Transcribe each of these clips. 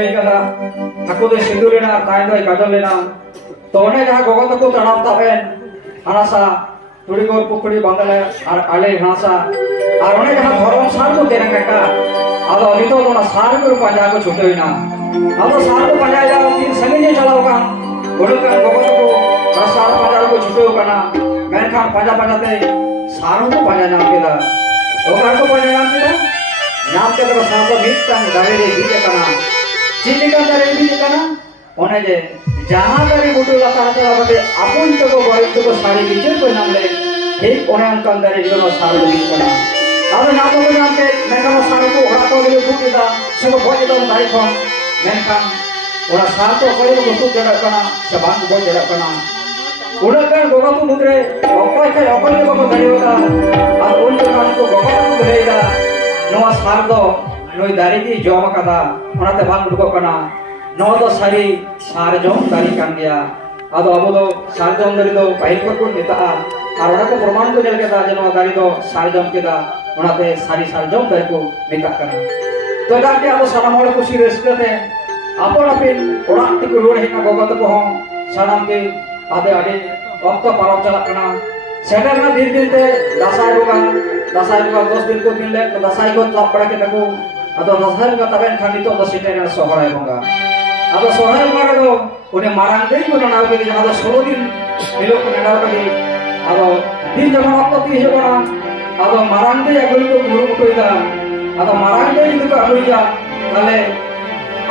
लई कदा हाको दे सिंदूर लेना ताई दो काजल लेना तो ओने जहां गोगो तको तड़ाम ताबेन हानासा तुड़ी गोर पुकड़ी बांगले आले हानासा और ओने जहां धर्म सार को देना काका आदो नितो दोना सार को पाजा को छुटेइना आदो सार को पाजा जाओ तीन संगे चलाओ का गोलो का गोगो तको सार पाजा को छुटेओ कना मेनखान पाजा पाजाते सार को पाजा नाम केदा ओकार को पाजा नाम केदा नाम केदा को सार को मिटतान दारे रे बीजे कना चिलिका दारे बीजे कना ओने जे जहां दारे बुटु लाता चला बटे आपुन तको बड़े तको सारी बीजे को नाम ले ठीक ओने अंकन दारे जो सार बीजे कना आदो नाम को नाम के मेनखान सार को ओरा को ले फुटिदा सब भोजे दो दारे को मेनखान ओरा सार को कोई को फुट जड़ा कना सबान को जड़ा कना उड़कर गोगा को मुद्रे अकोय के अकोय के को दरियोदा और उन कान को गोगा को दरेदा नवा सार दो नोई दारी की जॉब कदा ओनाते बांग दुको कना नो दो सारी सार जोम दारी कान गया आदो अब दो सार जोम दारी दो पाहिल को नेता और ओना को प्रमाण को जल केदा जे नवा दारी दो सार जोम केदा ओनाते सारी सार जोम दारी को नेता कना तो दाते अब सनाम होड़ खुशी रस्कते आपन अपिन ओड़ा तिको रोड हेना गोगा तो हो सनाम के आदे आदे वक्त पारम चला कना सेटर ना दिन दिन ते दसाई रुगा 10 दिन को दिन ले दसाई को तप पड़ा के तको आदो दसाई का तबेन खानी तो सेटर ना सोहराय बंगा आदो सोहराय बंगा दो उन्हें मारांग दे को ना के जहां 16 दिन मिलो को नेडा के आदो दिन जमा वक्त ती हे बना आदो मारांग दे अगुल को गुरु कोइदा आदो मारांग दे इदु को अगुइया ताले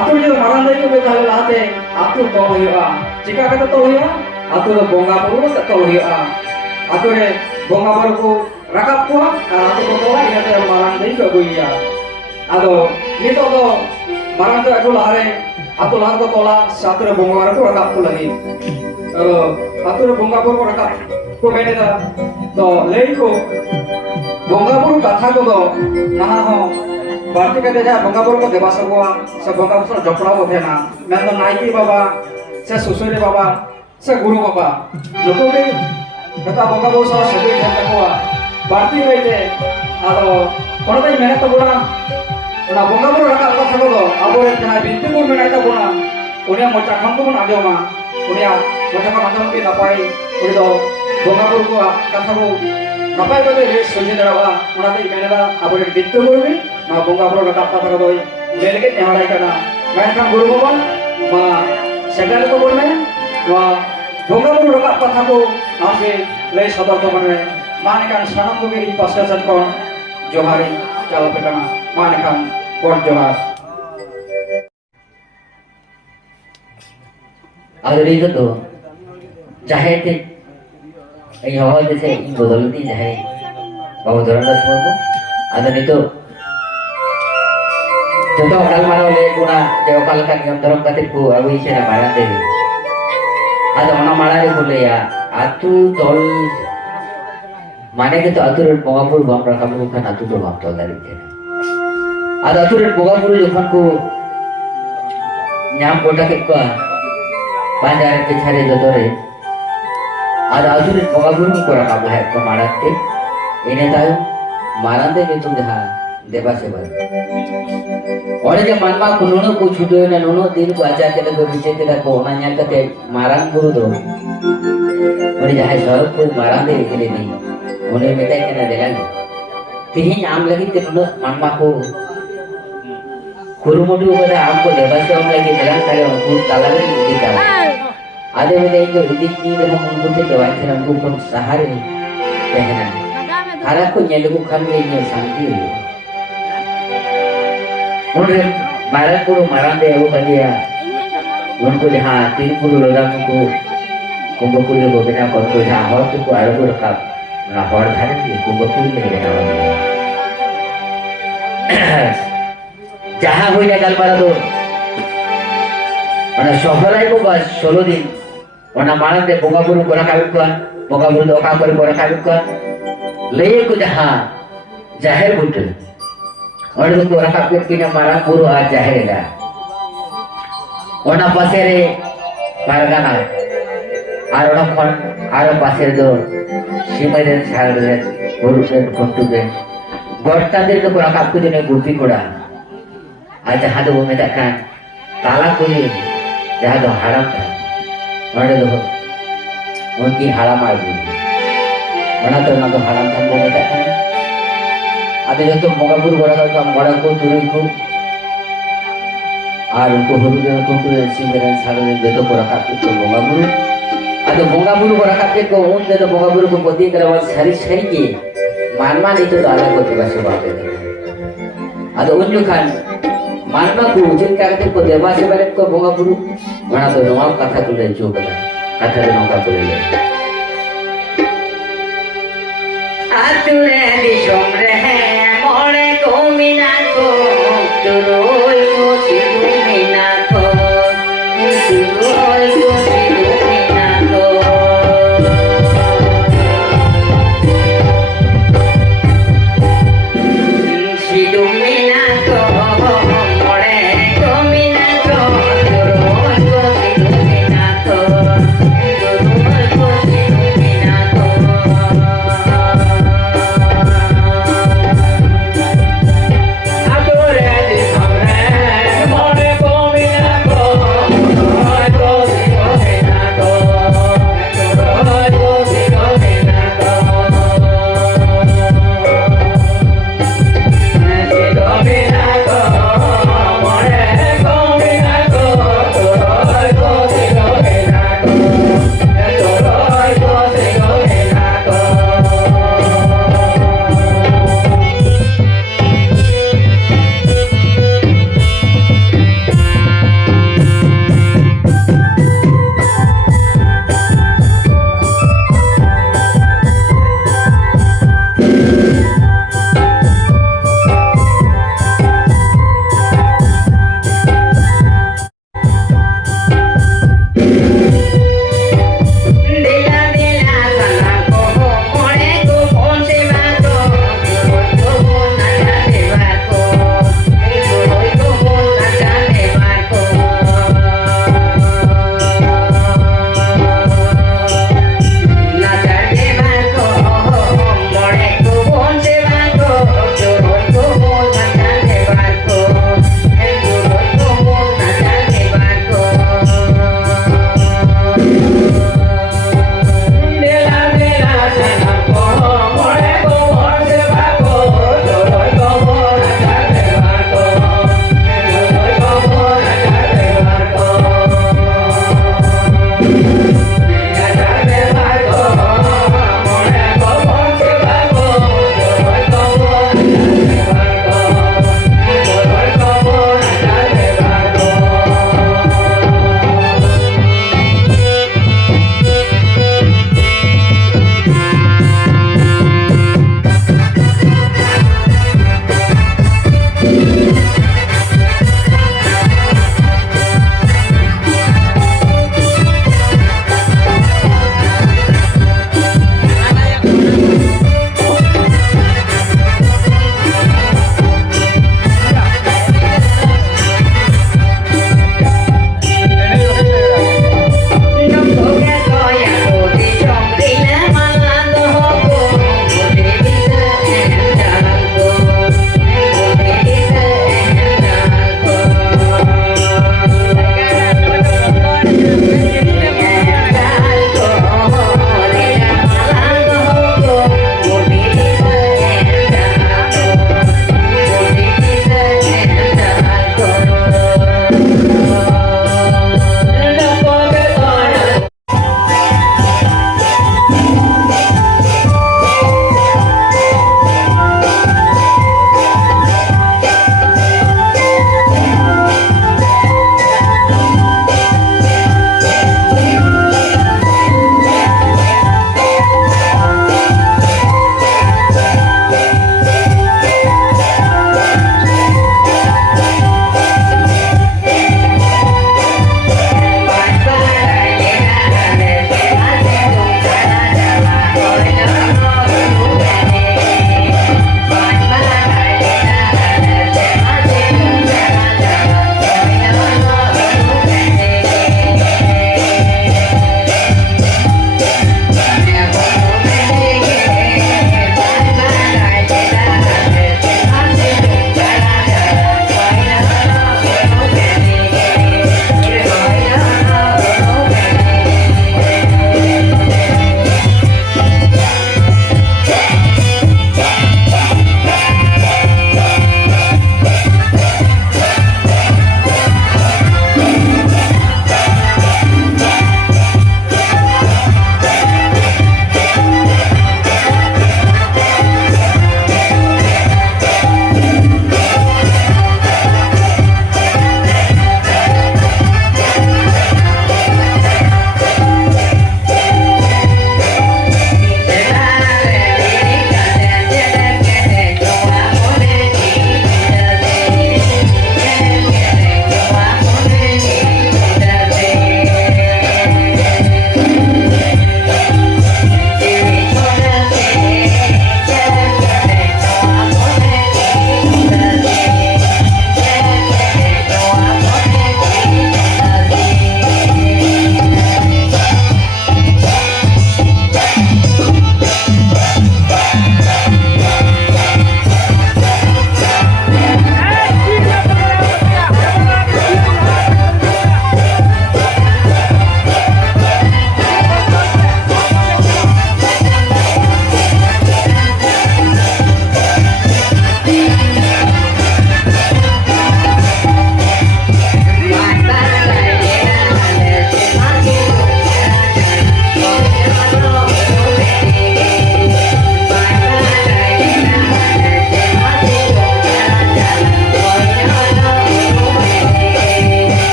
आतु जो मारांग दे को ताले लाते आतु तो होइबा चिका के तो होइबा आतु तो बोंगा बुरु तो होइबा आतु रे बोंगा बुरु को rakap ko ato ko tola ina marang dei ko guiya ado nito do marang to aku lare ato lar ko tola sature bongar ko rakap ko lagi ature bonga ko rakap ko mene da to lei ko bonga buru katha ko do na ho barti ka deja bonga buru ko deba sabwa se bonga buru jopra ko thena men to naiki baba se susure baba se guru baba loko ke kata bonga buru sa sebi dhyan takwa बारती गईते आदो कोनते मेहनत तबुना ओना बोंगा बुरु रका कथा को अब जहां बिनती को मेहनत तबुना उनिया मोचा खम को आजोमा उनिया मोचा खम आजोम के नपाई उनि दो बोंगा बुरु को कथा को नपाई को रे सोजे दरावा ओनाते मेहनत अब बिनती को रे ना बोंगा बुरु रका कथा को लेलगे नेहराई कना मेनखान गुरु बाबा मा सेगल को बोल में वा बोंगा बुरु रका कथा को आके ले सदर को मन में मानकान सनम को मेरी पश्चात कौन जोहारी चलो पेटना मानकान कौन जोहार आदरी तो चाहे थे ये हवा जैसे बदलती चाहे बाबू धरण का सुनो आदरी तो जब तो कल मारो ले गुना जब कल का नियम धर्म का को अभी इसे ना मारा दे आदो मना मारा रे बोले या आतु दल माने के तो अतुर बोगापुर बाम रखा मुझे खान अतुर तो बाम तोड़ डाली थे आद अतुर बोगापुर जो खान को न्याम कोटा के को बांधारे के छारे जो तोरे आद अतुर बोगापुर में को रखा है को मारते इन्हें तायो मारंदे में तुम जहाँ देवा से बात और जब मनमा कुनोनो को छुटे ना नोनो दिन को आचार के लगो पीछे के लगो ना न्याम का ते मारंग गुरु दो और जहाँ सब को मारंदे के लिए नहीं उन्हें मिटाई के ना देलांगे तिही आम लगी तेरे मामा को कुरुमुटु ऊपर आम को देवास के आम लगी देलांग ताले उनको ताला में इधर ताला आधे में देंगे इधर की देखो उनको से देवास के उनको कौन सहारे पहना हरा को ये लोग खान में ये शांति है उन्हें मारा कुरु मारा दे वो बनिया उनको जहाँ तीन कुरु लोग उनको कुंभ कुरु को बिना कर को जहाँ और तो को आरोप रखा ना हर धारे की कुंभ कुरु ले लेना वाली जहाँ हुई ना कल मारा तो उन्हें सोहराई को बस 16 दिन उन्हें मारा दे बोगा बुरु को रखा बिकवान बोगा बुरु तो काम करे को रखा बिकवान ले को जहाँ जाहिर बुट और तो रखा बिकवान मारा बुरु आज जाहिर है उन्हें पसेरे मारगाना आरोना कौन आरो पसेरे दो सीमेरे सारे बुरु से कंटू के गोट्टा दिन तो रखा बिकवान ने गुप्ती कोड़ा आज जहाँ तो वो में तक ताला खुली जहाँ दो हाड़म था वहाँ दो उनकी हाड़ा मार दी वहाँ तो ना तो हाड़म था बोले था आते जो तो मोगापुर बड़ा का काम बड़ा को तुरंत को और उनको हुरु जो तो पूरे सिमरन सारे जो तो बड़ा का तो मोगापुर आते मोगापुर बड़ा का को उन जो तो मोगापुर को बोधी करवा सारी सारी के मानमा नहीं तो दादा को तो बस बात है आते उन जो खान मानमा को उजन करके को देवा से बारे को मोगापुर वहाँ तो नवाब कथा को ले जो कथा कथा तो नौका को ले आतुरे दिशोम रहे मोरे को मिना को तुरोई को सिद्धू मिना को तुरोई को सिद्धू मिना को सिद्धू मिना को मोरे को मिना को तुरोई को सिद्धू मिना को तुरोई को सिद्धू मिना को